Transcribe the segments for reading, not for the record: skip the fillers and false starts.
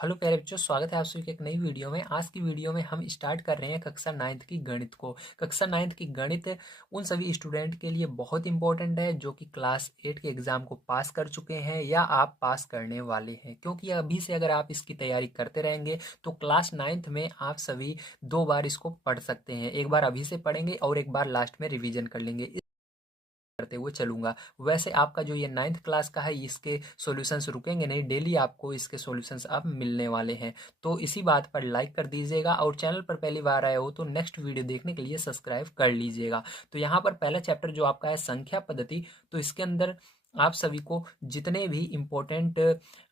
Hello प्यारे बच्चों, स्वागत है आप सभी के एक नई वीडियो में। आज की वीडियो में हम स्टार्ट कर रहे हैं कक्षा 9th की गणित को। कक्षा 9th की गणित उन सभी स्टूडेंट के लिए बहुत इंपॉर्टेंट है जो कि क्लास 8 के एग्ज़ाम को पास कर चुके हैं या आप पास करने वाले हैं, क्योंकि अभी से अगर आप इसकी तैयारी करते रहेंगे तो क्लास 9th में आप सभी 2 बार इसको पढ़ सकते हैं। एक बार अभी से पढ़ेंगे और एक बार लास्ट में रिविजन कर लेंगे करते हुए चलूंगा। वैसे आपका जो ये 9th क्लास का है, इसके सॉल्यूशंस रुकेंगे नहीं, डेली आपको इसके सॉल्यूशंस अब मिलने वाले हैं। तो इसी बात पर लाइक कर दीजिएगा और चैनल पर पहली बार आए हो तो नेक्स्ट वीडियो देखने के लिए सब्सक्राइब कर लीजिएगा। तो यहाँ पर पहला चैप्टर जो आपका है संख्या पद्धति, तो इसके अंदर आप सभी को जितने भी इम्पोर्टेंट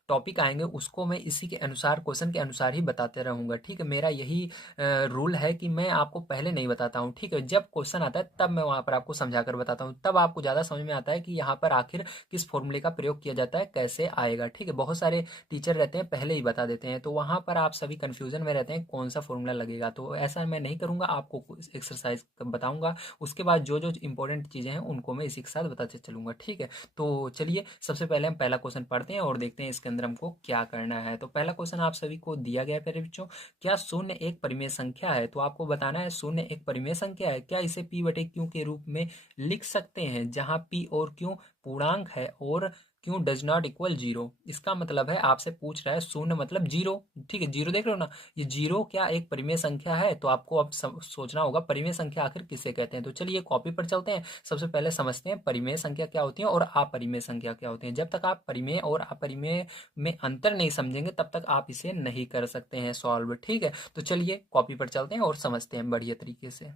टॉपिक आएंगे उसको मैं इसी के अनुसार, क्वेश्चन के अनुसार ही बताते रहूंगा। ठीक है, मेरा यही रूल है कि मैं आपको पहले नहीं बताता हूँ। ठीक है, जब क्वेश्चन आता है तब मैं वहां पर आपको समझा कर बताता हूँ, तब आपको ज़्यादा समझ में आता है कि यहाँ पर आखिर किस फॉर्मूले का प्रयोग किया जाता है, कैसे आएगा। ठीक है, बहुत सारे टीचर रहते हैं पहले ही बता देते हैं, तो वहां पर आप सभी कन्फ्यूजन में रहते हैं कौन सा फॉर्मूला लगेगा। तो ऐसा मैं नहीं करूंगा, आपको एक्सरसाइज बताऊंगा, उसके बाद जो जो इंपॉर्टेंट चीज़ें हैं उनको मैं इसी के साथ बताते चलूंगा। ठीक है, तो चलिए सबसे पहले हम पहला क्वेश्चन पढ़ते हैं और देखते हैं इसके अंदर हमको क्या करना है। तो पहला क्वेश्चन आप सभी को दिया गया है प्यारे बच्चों, क्या शून्य एक परिमेय संख्या है? तो आपको बताना है शून्य एक परिमेय संख्या है। क्या इसे पी बटे क्यू के रूप में लिख सकते हैं, जहां पी और क्यू पूर्णांक है और Q does not equal zero. इसका मतलब है आपसे पूछ रहा है शून्य मतलब जीरो। ठीक है, जीरो देख रहे हो ना, ये जीरो क्या एक परिमेय संख्या है? तो आपको अब सोचना होगा परिमेय संख्या आखिर किसे कहते हैं। तो चलिए कॉपी पर चलते हैं, सबसे पहले समझते हैं परिमेय संख्या क्या होती है और अपरिमेय संख्या क्या होती है। जब तक आप परिमेय और अपरिमेय में अंतर नहीं समझेंगे तब तक आप इसे नहीं कर सकते हैं सॉल्व। ठीक है, तो चलिए कॉपी पर चलते हैं और समझते हैं बढ़िया तरीके से।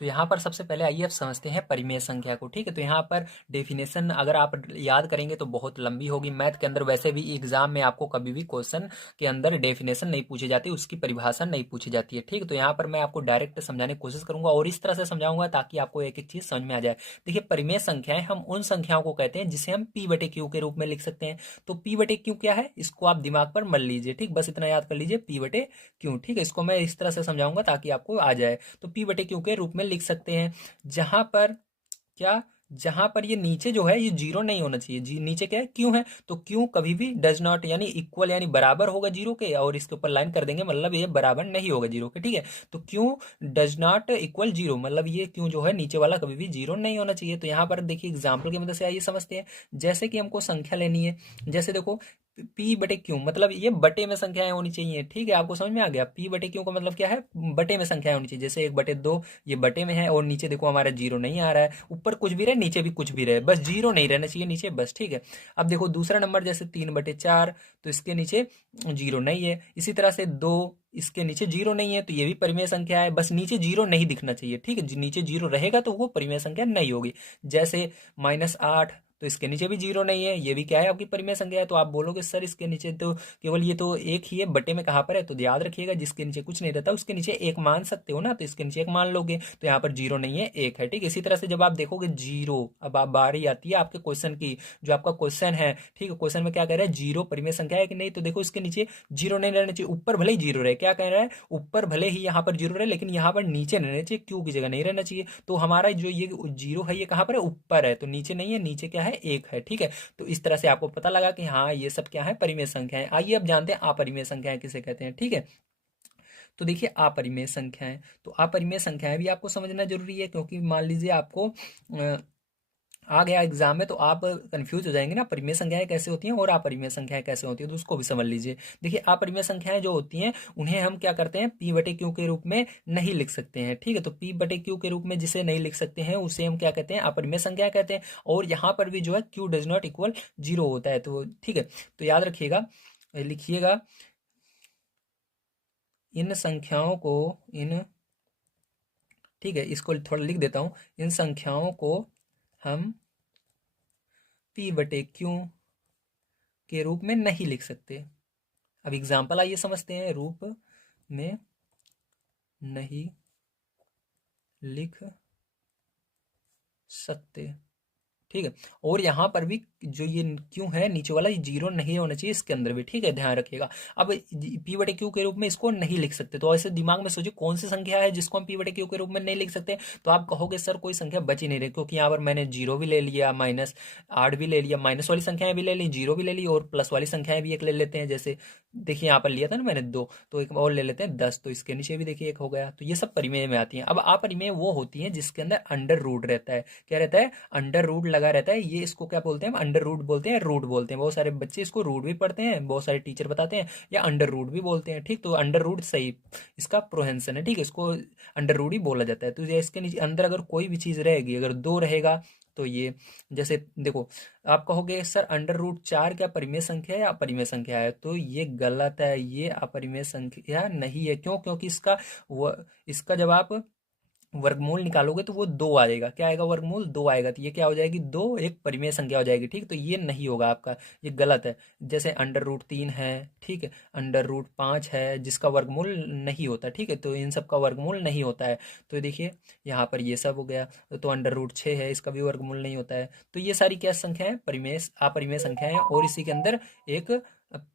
तो यहाँ पर सबसे पहले आइए अब समझते हैं परिमेय संख्या को। ठीक है, तो यहाँ पर डेफिनेशन अगर आप याद करेंगे तो बहुत लंबी होगी। मैथ के अंदर वैसे भी एग्जाम में आपको कभी भी क्वेश्चन के अंदर डेफिनेशन नहीं पूछी जाती, उसकी परिभाषा नहीं पूछी जाती है। ठीक है, तो यहाँ पर मैं आपको डायरेक्ट समझाने की कोशिश करूंगा और इस तरह से समझाऊंगा ताकि आपको एक एक चीज समझ में आ जाए। देखिए, परिमेय संख्याएं हम उन संख्याओं को कहते हैं जिसे हम पी बटे क्यू के रूप में लिख सकते हैं। तो पी बटे क्यू क्या है, इसको आप दिमाग पर मल लीजिए। ठीक, बस इतना याद कर लीजिए, पी बटे क्यू। ठीक है, इसको मैं इस तरह से समझाऊंगा ताकि आपको आ जाए। तो पी बटे क्यू के रूप में लिख सकते हैं, जहां पर क्या, जहां पर ये नीचे जो है ये जीरो नहीं होना चाहिए। जी नीचे क्या है, क्यों है, तो क्यों कभी भी डज नॉट यानी इक्वल यानी बराबर होगा जीरो के, और इसके ऊपर लाइन कर देंगे मतलब ये बराबर नहीं होगा जीरो के। ठीक है, तो क्यों डज नॉट इक्वल जीरो मतलब ये क्यों जो है नीचे वाला कभी भी जीरो नहीं होना चाहिए। तो यहाँ पर देखिए एग्जाम्पल की मदद से आइए समझते हैं। जैसे कि हमको संख्या लेनी है, जैसे देखो पी बटे क्यू मतलब ये बटे में संख्याएं होनी चाहिए। ठीक है, आपको समझ में आ गया, पी बटे क्यू का मतलब क्या है, बटे में संख्याएं होनी चाहिए। जैसे 1/2 ये बटे में है और नीचे देखो हमारा जीरो नहीं आ रहा है, ऊपर कुछ भी रहे नीचे भी कुछ भी रहे, बस जीरो नहीं रहना चाहिए नीचे, बस। ठीक है, अब देखो दूसरा नंबर जैसे 3/4, तो इसके नीचे जीरो नहीं है। इसी तरह से 2, इसके नीचे जीरो नहीं है, तो ये भी परिमेय संख्या है, बस नीचे जीरो नहीं दिखना चाहिए। ठीक है, नीचे जीरो रहेगा तो वो परिमेय संख्या नहीं होगी। जैसे -8, तो इसके नीचे भी जीरो नहीं है, ये भी क्या है आपकी परिमेय संख्या है। तो आप बोलोगे सर इसके नीचे तो केवल ये तो एक ही है, बटे में कहाँ पर है, तो याद रखिएगा जिसके नीचे कुछ नहीं रहता उसके नीचे एक मान सकते हो ना, तो इसके नीचे एक मान लोगे, तो यहाँ पर जीरो नहीं है, एक है। ठीक, इसी तरह से जब आप देखोगे जीरो, अब आप बारी आती है आपके क्वेश्चन की, जो आपका क्वेश्चन है। ठीक है, क्वेश्चन में क्या कह रहा है, जीरो परिमेय संख्या है कि नहीं, तो देखो इसके नीचे जीरो नहीं रहना चाहिए, ऊपर भले ही जीरो रहे। क्या कह रहा है, ऊपर भले ही यहाँ पर जीरो रहे लेकिन यहाँ पर नीचे नहीं रहना चाहिए, क्यों की जगह नहीं रहना चाहिए। तो हमारा जो ये जीरो है ये कहाँ पर है, ऊपर है, तो नीचे नहीं है, नीचे क्या है, एक है। ठीक है, तो इस तरह से आपको पता लगा कि हाँ ये सब क्या है, परिमेय संख्याएं। आइए अब जानते हैं अपरिमेय संख्याएं किसे कहते हैं। ठीक है, तो देखिए अपरिमेय संख्याएं, तो अपरिमेय संख्याएं भी आपको समझना जरूरी है, क्योंकि मान लीजिए आपको आ गया एग्जाम में तो आप कंफ्यूज हो जाएंगे ना, परिमेय संख्याएं कैसे होती हैं और अपरिमेय संख्याएं कैसे होती हैं, तो उसको भी समझ लीजिए। देखिए अपरिमेय संख्याएं जो होती हैं उन्हें हम क्या करते हैं, पी बटे क्यू के रूप में नहीं लिख सकते हैं। ठीक है, तो पी बटे क्यू के रूप में जिसे नहीं लिख सकते हैं उसे हम क्या कहते हैं, अपरिमेय संख्या कहते हैं। और यहाँ पर भी जो है Q does not equal zero होता है। तो ठीक है, तो याद रखिएगा, लिखिएगा इन संख्याओं को, इन, ठीक है इसको थोड़ा लिख देता हूं, इन संख्याओं को हम पी बटे क्यू के रूप में नहीं लिख सकते। अब एग्जाम्पल आइए समझते हैं, रूप में नहीं लिख सकते। ठीक है। और यहाँ पर भी जो ये क्यों है नीचे वाला, ये जीरो नहीं होना चाहिए इसके अंदर भी, ठीक है, ध्यान रखिएगा। अब पी बटे क्यू के रूप में इसको नहीं लिख सकते, तो ऐसे दिमाग में सोचिए कौन सी संख्या है जिसको हम पी बटे क्यू के रूप में नहीं लिख सकते। तो आप कहोगे सर कोई संख्या बच ही नहीं रही, क्योंकि यहाँ पर मैंने जीरो भी ले लिया, माइनस 8 भी ले लिया, माइनस वाली संख्याएं भी ले ली, जीरो भी ले ली, और प्लस वाली संख्याएं भी एक ले लेते हैं। जैसे देखिए यहाँ पर लिया था ना मैंने 2, तो एक और ले लेते हैं 10, तो इसके नीचे भी देखिए एक हो गया। तो ये सब परिमेय में आती हैं। अब अपरिमेय वो होती हैं जिसके अंदर अंडर रूट रहता है। क्या रहता है? अंडर रूट लगा रहता है। ये इसको क्या बोलते हैं? अंडर रूट बोलते हैं, रूट बोलते हैं। बहुत सारे बच्चे इसको रूट भी पढ़ते हैं, बहुत सारे टीचर बताते हैं, या अंडर रूट भी बोलते हैं। ठीक, तो अंडर रूट सही इसका प्रोहेंसन है। ठीक है, इसको अंडर रूट ही बोला जाता है। तो ये इसके नीचे अंदर अगर कोई भी चीज रहेगी, अगर 2 रहेगा तो ये, जैसे देखो, आप कहोगे सर अंडर रूट 4 क्या परिमेय संख्या है या अपरिमेय संख्या है? तो ये गलत है, ये अपरिमेय संख्या नहीं है। क्यों? क्योंकि इसका जब आप वर्गमूल निकालोगे तो वो 2 आएगा। क्या आएगा? वर्गमूल 2 आएगा। तो ये क्या हो जाएगी? 2 एक परिमेय संख्या हो जाएगी। ठीक, तो ये नहीं होगा आपका, ये गलत है। जैसे अंडर रूट 3 है, ठीक है, अंडर रूट 5 है, जिसका वर्गमूल नहीं होता। ठीक है, तो इन सब का वर्गमूल नहीं होता है। तो देखिए यहाँ पर ये सब हो गया। तो अंडर रूट 6 है, इसका भी वर्गमूल नहीं होता है। तो ये सारी क्या संख्या है? परिमेय अपरिमेय संख्या है। और इसी के अंदर एक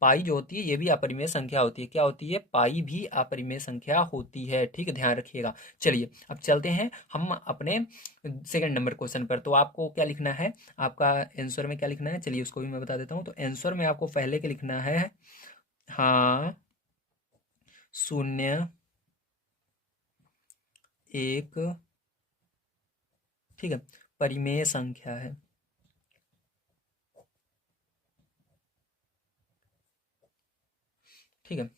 पाई जो होती है ये भी अपरिमेय संख्या होती है। क्या होती है? पाई भी अपरिमेय संख्या होती है। ठीक है, ध्यान रखिएगा। चलिए अब चलते हैं हम अपने सेकंड नंबर क्वेश्चन पर। तो आपको क्या लिखना है? आपका आंसर में क्या लिखना है, चलिए उसको भी मैं बता देता हूँ। तो आंसर में आपको पहले के लिखना है, हाँ, 0, 1, ठीक है, परिमेय संख्या है। ठीक है,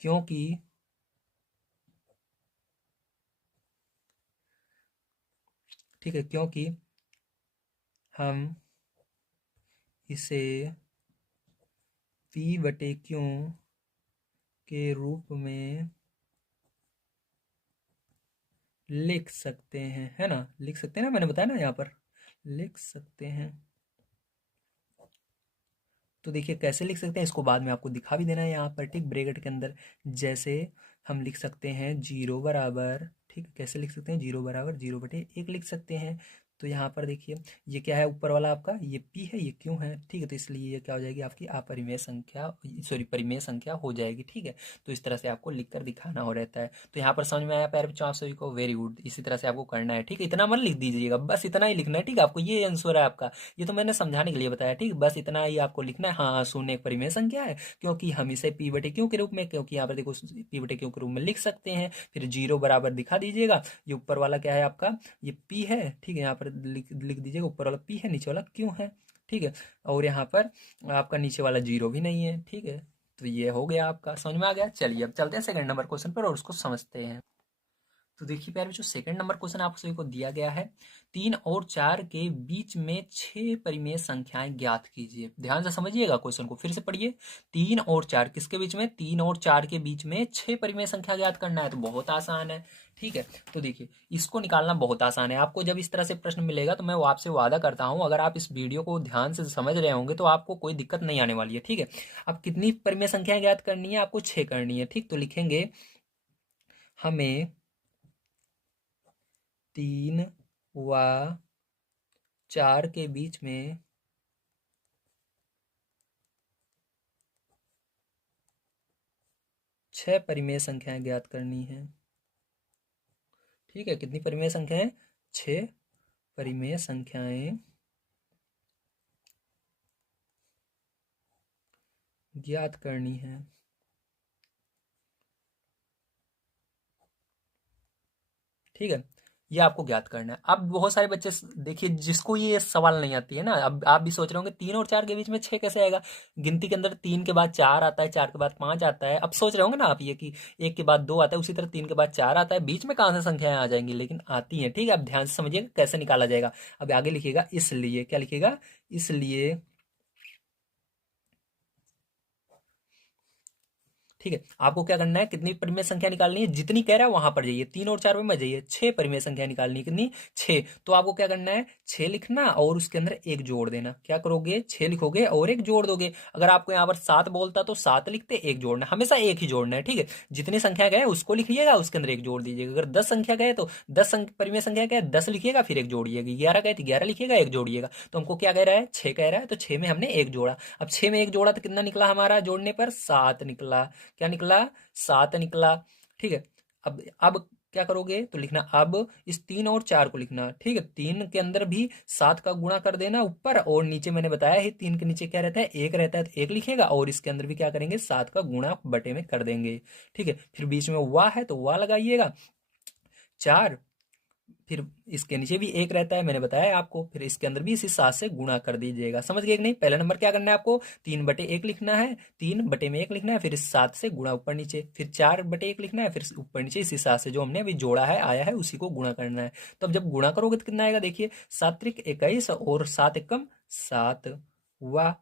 क्योंकि ठीक है, क्योंकि हम इसे पी बटे क्यू के रूप में लिख सकते हैं, है ना, लिख सकते हैं ना, मैंने बताया ना यहाँ पर लिख सकते हैं। तो देखिए कैसे लिख सकते हैं, इसको बाद में आपको दिखा भी देना है यहाँ पर, ठीक, ब्रैकेट के अंदर। जैसे हम लिख सकते हैं 0 बराबर, ठीक, कैसे लिख सकते हैं? 0 बराबर 0 बटे 1 लिख सकते हैं। तो यहाँ पर देखिए ये क्या है? ऊपर वाला आपका ये पी है, ये क्यों है, ठीक है, तो इसलिए ये क्या हो जाएगी? आपकी अपरिमेय संख्या, सॉरी, परिमेय संख्या हो जाएगी। ठीक है, तो इस तरह से आपको लिख कर दिखाना हो रहता है। तो यहाँ पर समझ में आया प्यारे बच्चों आप सभी को? वेरी गुड, इसी तरह से आपको करना है। ठीक है, इतना मत लिख दीजिएगा, बस इतना ही लिखना है। ठीक है, आपको ये आंसर है आपका, ये तो मैंने समझाने के लिए बताया। ठीक, बस इतना ही आपको लिखना है। हाँ, शून्य एक परिमेय संख्या है, क्योंकि हम इसे पी बटे क्यू के रूप में, क्योंकि यहाँ पर देखो पी बटे क्यू के रूप में लिख सकते हैं। फिर 0 बराबर दिखा दीजिएगा। ये ऊपर वाला क्या है आपका? ये पी है। ठीक है, यहाँ पर लिख दीजिएगा, ऊपर वाला पी है, नीचे वाला क्यू है। ठीक है, और यहाँ पर आपका नीचे वाला 0 भी नहीं है। ठीक है, तो ये हो गया आपका, समझ में आ गया। चलिए अब चलते हैं सेकंड नंबर क्वेश्चन पर और उसको समझते हैं। तो देखिए प्यारे बच्चों, सेकंड नंबर क्वेश्चन आप सभी को दिया गया है, 3 और 4 के बीच में 6 परिमेय संख्याएं ज्ञात कीजिए। ध्यान से समझिएगा क्वेश्चन को, फिर से पढ़िए। 3 और 4 किसके बीच में? 3 और 4 के बीच में 6 परिमेय संख्या ज्ञात करना है। तो बहुत आसान है। ठीक है, तो देखिए इसको निकालना बहुत आसान है। आपको जब इस तरह से प्रश्न मिलेगा तो मैं वो आपसे वादा करता हूं, अगर आप इस वीडियो को ध्यान से समझ रहे होंगे तो आपको कोई दिक्कत नहीं आने वाली है। ठीक है, अब कितनी परिमेय संख्याएं ज्ञात करनी है? आपको 6 करनी है। ठीक, तो लिखेंगे हमें 3 व 4 के बीच में 6 परिमेय संख्याएं ज्ञात करनी है। ठीक है, कितनी परिमेय संख्याएं? 6 परिमेय संख्याएं ज्ञात करनी है। ठीक है, ये आपको ज्ञात करना है। अब बहुत सारे बच्चे देखिए जिसको ये सवाल नहीं आती है ना, अब आप भी सोच रहे होंगे 3 और 4 के बीच में 6 कैसे आएगा? गिनती के अंदर 3 के बाद 4 आता है, 4 के बाद 5 आता है। अब सोच रहे होंगे ना आप ये कि 1 के बाद 2 आता है, उसी तरह 3 के बाद 4 आता है, बीच में कहाँ से संख्याएं आ जाएंगी? लेकिन आती हैं। ठीक है, अब ध्यान से समझिएगा कैसे निकाला जाएगा। अब आगे लिखिएगा इसलिए, क्या लिखिएगा? इसलिए ठीक है, आपको क्या करना है, कितनी परिमेय संख्या निकालनी है, जितनी कह रहा है वहां पर जाइए, 3 और 4 में मत जाइए, 6 परिमेय संख्या निकालनी है, कितनी, 6। तो आपको क्या करना है, 6 लिखना और उसके अंदर एक जोड़ देना। क्या करोगे, 6 लिखोगे और एक जोड़ दोगे। अगर आपको यहाँ पर 7 बोलता तो 7 लिखते, एक जोड़ना, हमेशा एक ही जोड़ना है, ठीक है। जितनी संख्या गए उसको लिखिएगा, उसके अंदर एक जोड़ दीजिएगा। अगर 10 संख्या गए तो 10 परिमेय संख्या गए 10 लिखिएगा, फिर एक जोड़िएगा। 11 गए तो 11 लिखिएगा, एक जोड़िएगा। तो हमको क्या कह रहा है, 6 कह रहा है, तो 6 में हमने एक जोड़ा। अब 6 में एक जोड़ा तो कितना निकला हमारा, जोड़ने पर 7 निकला। क्या निकला, 7 निकला, ठीक है। अब क्या करोगे, तो लिखना अब इस 3 और 4 को लिखना, ठीक है। 3 के अंदर भी 7 का गुणा कर देना ऊपर, और नीचे मैंने बताया है 3 के नीचे क्या रहता है, एक रहता है, तो एक लिखेगा, और इसके अंदर भी क्या करेंगे, 7 का गुणा बटे में कर देंगे, ठीक है। फिर बीच में वाह है तो वाह लगाइएगा, 4, फिर इसके नीचे भी एक रहता है, मैंने बताया आपको, फिर इसके अंदर भी इसी 7 से गुणा कर दीजिएगा। समझ गए कि नहीं। पहला नंबर क्या करना है आपको, 3/1 लिखना है, 3/1 लिखना है, फिर इस 7 से गुणा ऊपर नीचे, फिर 4/1 लिखना है, फिर ऊपर नीचे इसी 7 से जो हमने अभी जोड़ा है आया है उसी को गुणा करना है। तो अब जब गुणा करोगे तो कितना आएगा, देखिए 7×3 = 21 और 7×1 = 7, हुआ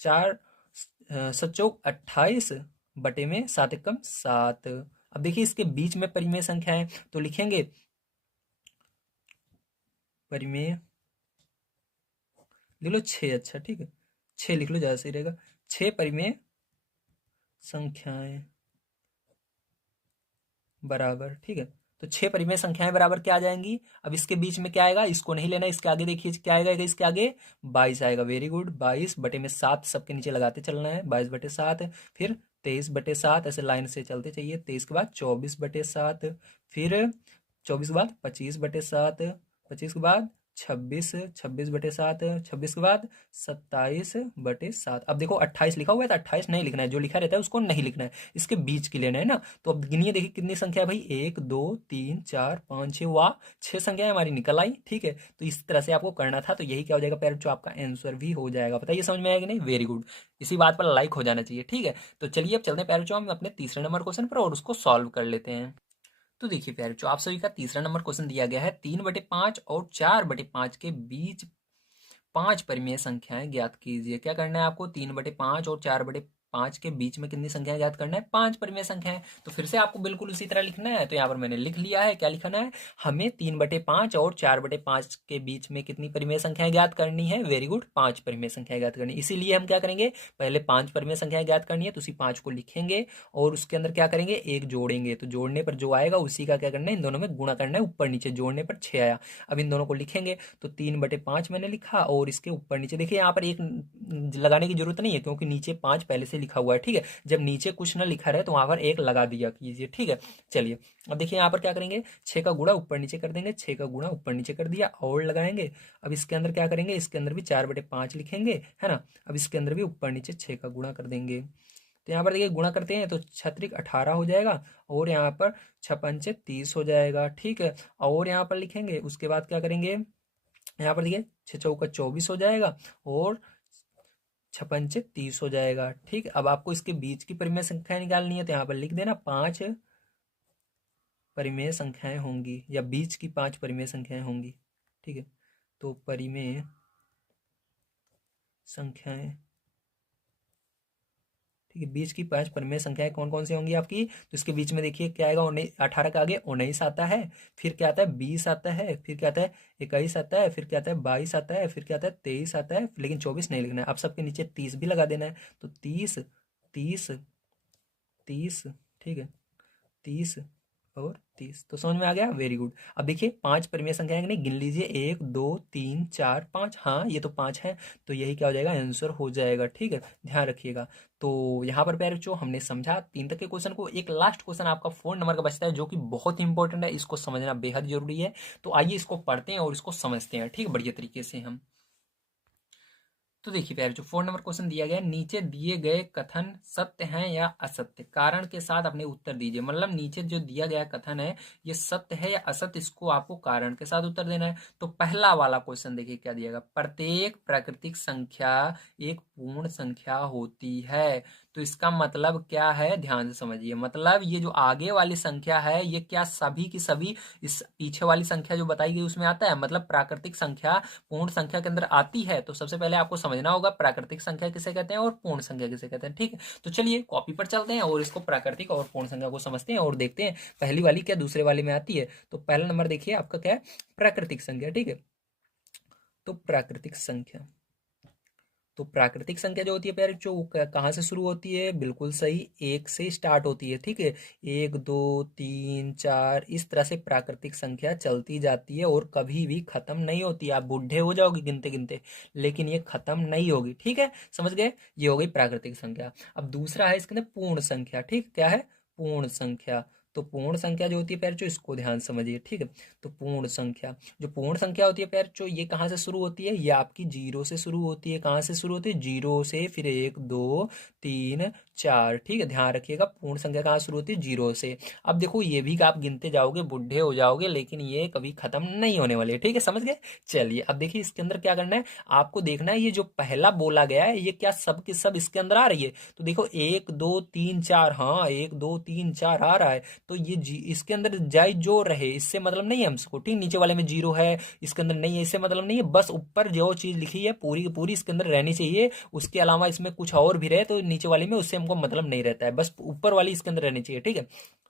4×7 = 28 बटे में 7×1 = 7। अब देखिए इसके बीच में परिमेय संख्या है, तो लिखेंगे परिमेय, लिख लो 6, अच्छा ठीक है, 6 लिख लो, ज्यादा सही रहेगा। 6 परिमेय संख्याएं बराबर, ठीक है। तो 6 परिमेय संख्याएं बराबर क्या आ जाएंगी, अब इसके बीच में क्या आएगा, इसको नहीं लेना, इसके आगे देखिए क्या आएगा, इसके आगे 22 आएगा। वेरी गुड, 22 बटे में 7 सबके नीचे लगाते चलना है, 22/7, फिर 23/7, ऐसे लाइन से चलते चाहिए। 23 के बाद 24/7, फिर 24 के बाद 25/7, 25 के बाद 26, 26/7, 26 के बाद 27/7। अब देखो 28 लिखा हुआ है तो 28 नहीं लिखना है, जो लिखा रहता है उसको नहीं लिखना है, इसके बीच की लेना है ना। तो अब गिनिए, देखिए कितनी संख्या है भाई, 1 2 3 4 5 6, वाह 6 संख्या हमारी निकल आई, ठीक है। तो इस तरह से आपको करना था, तो यही क्या हो जाएगा पेरेंट्स, जो आपका आंसर भी हो जाएगा। बताइए समझ में आएगा नहीं, वेरी गुड। इसी बात पर लाइक हो जाना चाहिए, ठीक है। तो चलिए अब चलते हैं पेरेंट्स हम अपने तीसरे नंबर क्वेश्चन पर और उसको सॉल्व कर लेते हैं। तो देखिए प्यारे, जो आप सभी का तीसरा नंबर क्वेश्चन दिया गया है, 3/5 और 4/5 के बीच 5 परिमेय संख्याएं ज्ञात कीजिए। क्या करना है आपको, 3/5 और 4/5 के बीच में कितनी संख्याएं ज्ञात करना है, 5 परिमेय संख्याएं। तो फिर से आपको बिल्कुल उसी तरह लिखना है, तो यहाँ पर मैंने लिख लिया है, क्या लिखना है, हमें 3/5 और 4/5 के बीच में कितनी परिमेय संख्याएं ज्ञात करनी है, वेरी गुड, 5 परिमेय संख्याएं ज्ञात करनी है। इसीलिए हम क्या करेंगे, पहले 5 परिमेय संख्याएं ज्ञात करनी है, तो उसी 5 को लिखेंगे और उसके अंदर क्या करेंगे, एक जोड़ेंगे। तो जोड़ने पर जो आएगा उसी का क्या करना है, इन दोनों में गुणा करना है, ऊपर नीचे जोड़ने पर 6 आया। अब इन दोनों को लिखेंगे, तो 3/5 मैंने लिखा, और इसके ऊपर नीचे देखिए यहाँ पर एक लगाने की जरूरत नहीं है, क्योंकि नीचे 5 पहले से लिखा हुआ है, ठीक है। जब नीचे कुछ ना लिखा रहे तो वहां पर एक लगा दिया कीजिए, ठीक है। चलिए अब देखिए यहाँ पर क्या करेंगे, 6 का गुणा ऊपर नीचे कर देंगे, 6 का गुणा ऊपर नीचे कर दिया और लगाएंगे। अब इसके अंदर क्या करेंगे, इसके अंदर भी 4/5 लिखेंगे, है ना। अब इसके अंदर भी ऊपर नीचे 6 का गुणा कर देंगे। तो यहाँ पर देखिए गुणा करते हैं तो 6×3 = 18 हो जाएगा, और यहाँ पर 6×5 = 30 हो जाएगा, ठीक है। और यहाँ पर लिखेंगे, उसके बाद क्या करेंगे, यहाँ पर देखिए 6×4 = 24 हो जाएगा, और 6×5 = 30 हो जाएगा, ठीक है। अब आपको इसके बीच की परिमेय संख्या निकालनी है, तो यहाँ पर लिख देना 5 परिमेय संख्याएं होंगी, या बीच की 5 परिमेय संख्याएं होंगी, ठीक है। तो परिमेय संख्याएं, ठीक है, बीच की 5 परिमेय संख्याएं कौन कौन सी होंगी आपकी, तो इसके बीच में देखिए क्या आएगा, 18 के आगे 19 आता है, फिर क्या आता है 20 आता है, फिर क्या आता है 21 आता है, फिर क्या आता है 22 आता है, फिर क्या आता है 23 आता है, लेकिन 24 नहीं लिखना है। अब सबके नीचे 30 भी लगा देना है, तो 30 30 30, ठीक है, 30 और 30। तो समझ में आ गया, वेरी गुड। अब देखिए 5 परिमेय संख्याएं नहीं, गिन लीजिए, 1 2 3 4 5, हाँ ये तो 5 है, तो यही क्या हो जाएगा, आंसर हो जाएगा, ठीक है, ध्यान रखिएगा। तो यहाँ पर प्यारे बच्चों हमने समझा 3 तक के क्वेश्चन को। एक लास्ट क्वेश्चन आपका 4 नंबर का बचता है, जो कि बहुत इंपॉर्टेंट है, इसको समझना बेहद जरूरी है। तो आइए इसको पढ़ते हैं और इसको समझते हैं, ठीक है, बढ़िया तरीके से हम। तो देखिए प्यारे, जो 4 नंबर क्वेश्चन दिया गया है, नीचे दिए गए कथन सत्य हैं या असत्य, कारण के साथ अपने उत्तर दीजिए। मतलब नीचे जो दिया गया कथन है ये सत्य है या असत्य, इसको आपको कारण के साथ उत्तर देना है। तो पहला वाला क्वेश्चन देखिए क्या दिया गया, प्रत्येक प्राकृतिक संख्या एक पूर्ण संख्या होती है। तो इसका मतलब क्या है, ध्यान से समझिए। मतलब ये जो आगे वाली संख्या है ये क्या सभी की सभी इस पीछे वाली संख्या जो बताई गई उसमें आता है, मतलब प्राकृतिक संख्या पूर्ण संख्या के अंदर आती है। तो सबसे पहले आपको समझना होगा प्राकृतिक संख्या किसे कहते हैं और पूर्ण संख्या किसे कहते हैं। ठीक है, तो चलिए कॉपी पर चलते हैं और इसको प्राकृतिक और पूर्ण संख्या को समझते हैं और देखते हैं पहली वाली क्या दूसरे वाले में आती है। तो पहला नंबर देखिए आपका क्या है, प्राकृतिक संख्या। ठीक है, तो प्राकृतिक संख्या, तो प्राकृतिक संख्या जो होती है प्यारे जो कहाँ से शुरू होती है, बिल्कुल सही, एक से स्टार्ट होती है। ठीक है, एक दो तीन चार इस तरह से प्राकृतिक संख्या चलती जाती है और कभी भी खत्म नहीं होती। आप बूढ़े हो जाओगे गिनते गिनते, लेकिन ये खत्म नहीं होगी। ठीक है, समझ गए, ये हो गई प्राकृतिक संख्या। अब दूसरा है इसके अंदर पूर्ण संख्या। ठीक, क्या है, पूर्ण संख्या। तो पूर्ण संख्या जो होती है प्यारे जो इसको ध्यान से समझिए। ठीक है, तो पूर्ण संख्या, जो पूर्ण संख्या होती है प्यार जो ये कहाँ से शुरू होती है, ये आपकी जीरो से शुरू होती है। कहाँ से शुरू होती है, जीरो से, फिर एक दो तीन चार। ठीक है, ध्यान रखिएगा पूर्ण संख्या कहाँ शुरू होती है, जीरो से। अब देखो ये भी आप गिनते जाओगे बूढ़े हो जाओगे, लेकिन ये कभी खत्म नहीं होने वाले। ठीक है, समझ गए। चलिए अब देखिए इसके अंदर क्या करना है, आपको देखना है ये जो पहला बोला गया है ये क्या सब के सब इसके अंदर आ रही है। तो देखो एक दो तीन चार, हाँ एक दो तीन चार आ रहा है, तो ये इसके अंदर जाए जो रहे, इससे मतलब नहीं है हमको। ठीक, नीचे वाले में जीरो है, इसके अंदर नहीं है, इससे मतलब नहीं है। बस ऊपर जो चीज लिखी है पूरी की पूरी इसके अंदर रहनी चाहिए। उसके अलावा इसमें कुछ और भी रहे तो नीचे वाले में उससे हमको मतलब नहीं रहता है, बस ऊपर वाली इसके अंदर रहनी चाहिए। ठीक है,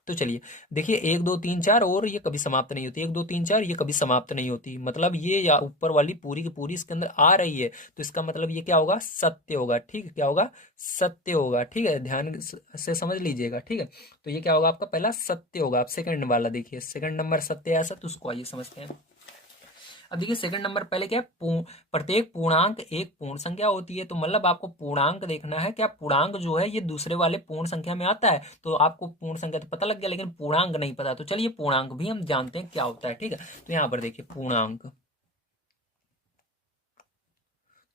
तो चलिए देखिए एक दो तीन चार और ये कभी समाप्त नहीं होती, एक दो तीन चार ये कभी समाप्त नहीं होती, मतलब ये या ऊपर वाली पूरी की पूरी इसके अंदर आ रही है। तो इसका मतलब ये क्या होगा, सत्य होगा। ठीक है, क्या होगा, सत्य होगा। ठीक है, ध्यान से समझ लीजिएगा। ठीक है, तो ये क्या होगा आपका पहला सत्य होगा। आप सेकंड वाला देखिए, सेकंड नंबर सत्य है असत्य, उसको आइए समझते हैं। अब देखिए सेकंड नंबर पहले क्या है, प्रत्येक पूर्णांक एक पूर्ण संख्या होती है। तो मतलब आपको पूर्णांक देखना है, क्या पूर्णांक जो है ये दूसरे वाले पूर्ण संख्या में आता है। तो आपको पूर्ण संख्या तो पता लग गया, लेकिन पूर्णांक नहीं पता। तो चलिए पूर्णांक भी हम जानते हैं क्या होता है। ठीक है, तो यहाँ पर देखिए पूर्णांक,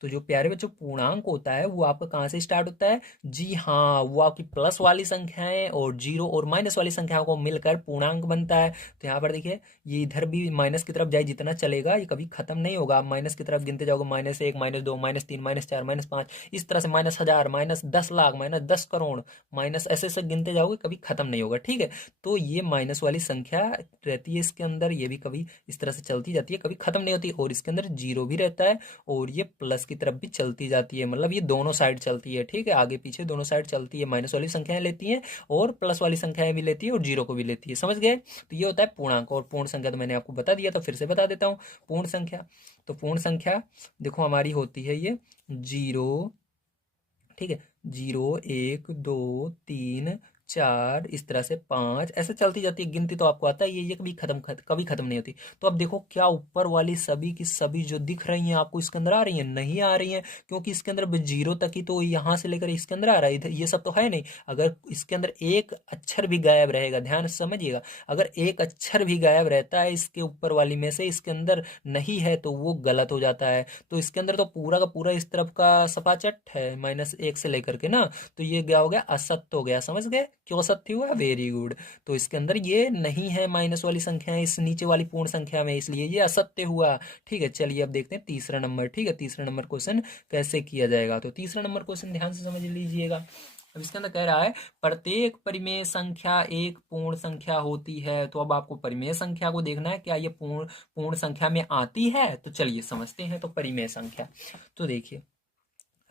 तो जो प्यारे बच्चों पूर्णांक होता है वो आपका कहाँ से स्टार्ट होता है, जी हाँ वो आपकी प्लस वाली संख्याएं और जीरो और माइनस वाली संख्याओं को मिलकर पूर्णांक बनता है। तो यहाँ पर देखिए ये इधर भी माइनस की तरफ जाए जितना चलेगा ये कभी खत्म नहीं होगा। आप माइनस की तरफ गिनते जाओगे, माइनस एक, माइनस दो, माइनस तीन, माइनस चार, माइनस पाँच, इस तरह से माइनस हजार, minus 10 lakh, minus 10 crore, minus ऐसे ऐसे गिनते जाओगे कभी खत्म नहीं होगा। ठीक है, तो ये माइनस वाली संख्या रहती है इसके अंदर, ये भी कभी इस तरह से चलती जाती है, कभी खत्म नहीं होती। और इसके अंदर जीरो भी रहता है और ये प्लस की तरफ भी चलती जाती है, मतलब ये दोनों साइड चलती है। ठीक है, आगे पीछे दोनों साइड चलती है, माइनस वाली संख्याएं लेती हैं और प्लस वाली संख्याएं भी लेती है और जीरो को भी लेती है। समझ गए, तो ये होता है पूर्णांक। और पूर्ण संख्या तो मैंने आपको बता दिया, तो फिर से बता देता हूँ। पूर्ण संख्या, तो पूर्ण संख्या देखो हमारी होती है ये जीरो। ठीक है, जीरो एक दो तीन चार इस तरह से पांच ऐसे चलती जाती है गिनती, तो आपको आता है ये कभी कभी खत्म नहीं होती। तो अब देखो क्या ऊपर वाली सभी की सभी जो दिख रही हैं आपको इसके अंदर आ रही हैं, नहीं आ रही हैं, क्योंकि इसके अंदर बस जीरो तक ही तो यहाँ से लेकर इसके अंदर आ रहा है, इधर ये सब तो है नहीं। अगर इसके अंदर एक अक्षर भी गायब रहेगा, ध्यान से समझिएगा, अगर एक अक्षर भी गायब रहता है इसके ऊपर वाली में से, इसके अंदर नहीं है तो वो गलत हो जाता है। तो इसके अंदर तो पूरा का पूरा इस तरफ का सपाचट है माइनस एक से लेकर के ना, तो ये क्या हो गया, असत्य हो गया। समझ गए क्यों असत्य हुआ, वेरी गुड। तो इसके अंदर ये नहीं है माइनस वाली संख्या इस नीचे वाली पूर्ण संख्या में, इसलिए ये असत्य हुआ। ठीक है, चलिए अब देखते हैं तीसरा नंबर। ठीक है, तीसरा नंबर क्वेश्चन कैसे किया जाएगा। तो तीसरा नंबर क्वेश्चन ध्यान से समझ लीजिएगा। अब इसके अंदर कह रहा है प्रत्येक परिमेय संख्या एक पूर्ण संख्या होती है। तो अब आपको परिमेय संख्या को देखना है, क्या ये पूर्ण पूर्ण संख्या में आती है। तो चलिए समझते हैं। तो परिमेय संख्या, तो देखिए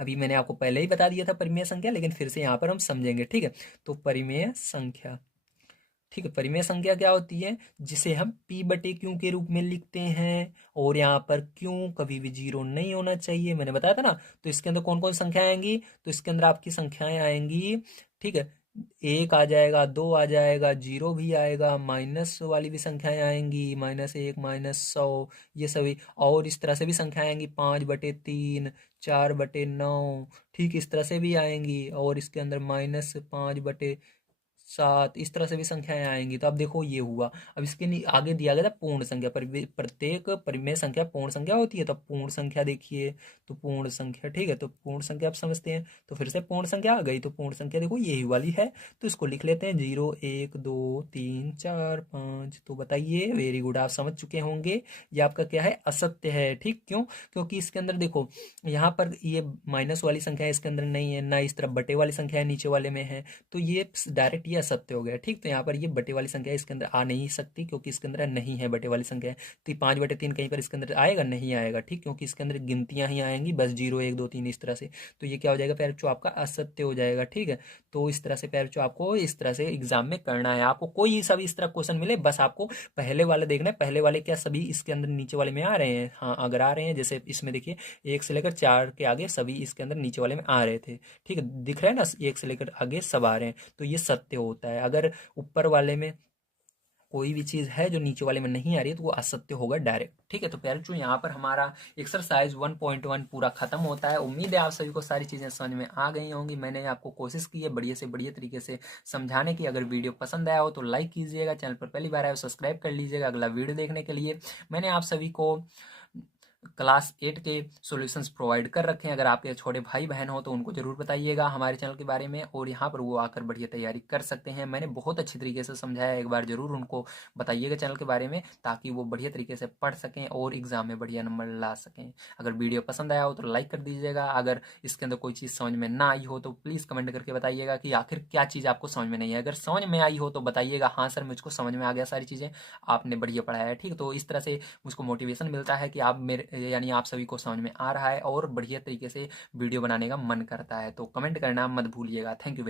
अभी मैंने आपको पहले ही बता दिया था परिमेय संख्या, लेकिन फिर से यहाँ पर हम समझेंगे। ठीक है, तो परिमेय संख्या, ठीक है, परिमेय संख्या क्या होती है, जिसे हम p बटे क्यू के रूप में लिखते हैं। और यहाँ पर क्यू कभी भी जीरो नहीं होना चाहिए, मैंने बताया था ना। तो इसके अंदर कौन कौन संख्याएं आएंगी, तो इसके अंदर आपकी संख्याएं आएंगी। ठीक है, एक आ जाएगा, दो आ जाएगा, जीरो भी आएगा, माइनस वाली भी संख्याएं आएंगी, -1, -100, ये सभी। और इस तरह से भी संख्याएं आएंगी, 5/3, 4/9। ठीक इस तरह से भी आएंगी। और इसके अंदर -5/4, 7 इस तरह से भी संख्याएं आएंगी। तो अब देखो ये हुआ। अब इसके आगे दिया गया था पूर्ण संख्या, प्रत्येक परिमेय संख्या पूर्ण संख्या होती है। तो पूर्ण संख्या देखिए, तो पूर्ण संख्या, ठीक है, तो पूर्ण संख्या आप समझते हैं। तो फिर से पूर्ण संख्या आ गई, तो पूर्ण संख्या देखो यही वाली है। तो इसको लिख लेते हैं 0 1 2 3 4 5। तो बताइए, वेरी गुड, आप समझ चुके होंगे ये आपका क्या है, असत्य है। ठीक, क्यों? क्योंकि इसके अंदर देखो, यहाँ पर ये माइनस वाली संख्या इसके अंदर नहीं है, ना इस तरफ बटे वाली संख्या है नीचे वाले में है। तो ये डायरेक्ट ये असत्य हो गया। ठीक, तो यहाँ पर ये बटे वाली संख्या इसके अंदर आ नहीं सकती, क्योंकि इसके अंदर नहीं है बटे वाली संख्या। तो 5/3 कहीं पर इसके अंदर आएगा? नहीं आएगा। ठीक, क्योंकि इसके अंदर गिनतियां ही आएंगी बस, 0 1 2 3 इस तरह से। तो ये क्या हो जाएगा प्यारे बच्चों, आपका असत्य हो जाएगा। ठीक है, तो इस तरह से प्यारे बच्चों आपको इस तरह से एग्जाम में करना है। आपको कोई सा भी इस तरह क्वेश्चन मिले, बस आपको पहले वाले देखना है, पहले वाले क्या सभी इसके अंदर नीचे वाले में आ रहे हैं। हाँ, अगर आ रहे हैं, जैसे इसमें देखिए 1 से लेकर 4 के आगे सभी इसके अंदर नीचे वाले में आ रहे थे। ठीक है, दिख रहा है ना, 1 से लेकर आगे सब आ रहे हैं, तो ये सत्य होता है। अगर ऊपर वाले में कोई भी चीज है जो नीचे वाले में नहीं आ रही है, तो वो असत्य होगा डायरेक्ट। ठीक है, तो प्यारे बच्चों यहाँ पर हमारा एक्सरसाइज 1.1 पूरा खत्म होता है। उम्मीद है आप सभी को सारी चीजें समझ में आ गई होंगी। मैंने आपको कोशिश की है बढ़िया से बढ़िया तरीके से समझाने की। अगर वीडियो पसंद आया हो तो लाइक कीजिएगा, चैनल पर पहली बार आए हो सब्सक्राइब कर लीजिएगा अगला वीडियो देखने के लिए। मैंने आप सभी को क्लास 8 के सॉल्यूशंस प्रोवाइड कर रखे हैं। अगर आपके छोटे भाई बहन हो तो उनको जरूर बताइएगा हमारे चैनल के बारे में, और यहाँ पर वो आकर बढ़िया तैयारी कर सकते हैं। मैंने बहुत अच्छी तरीके से समझाया, एक बार जरूर उनको बताइएगा चैनल के बारे में, ताकि वो बढ़िया तरीके से पढ़ सकें और एग्जाम में बढ़िया नंबर ला सकें। अगर वीडियो पसंद आया हो तो लाइक कर दीजिएगा। अगर इसके अंदर कोई चीज़ समझ में ना आई हो तो प्लीज़ कमेंट करके बताइएगा कि आखिर क्या चीज़ आपको समझ में नहीं है। अगर समझ में आई हो तो बताइएगा, हाँ सर मुझको समझ में आ गया, सारी चीज़ें आपने बढ़िया पढ़ाया है। ठीक, तो इस तरह से मुझको मोटिवेशन मिलता है कि आप मेरे यानी आप सभी को समझ में आ रहा है और बढ़िया तरीके से वीडियो बनाने का मन करता है। तो कमेंट करना मत भूलिएगा। Thank you.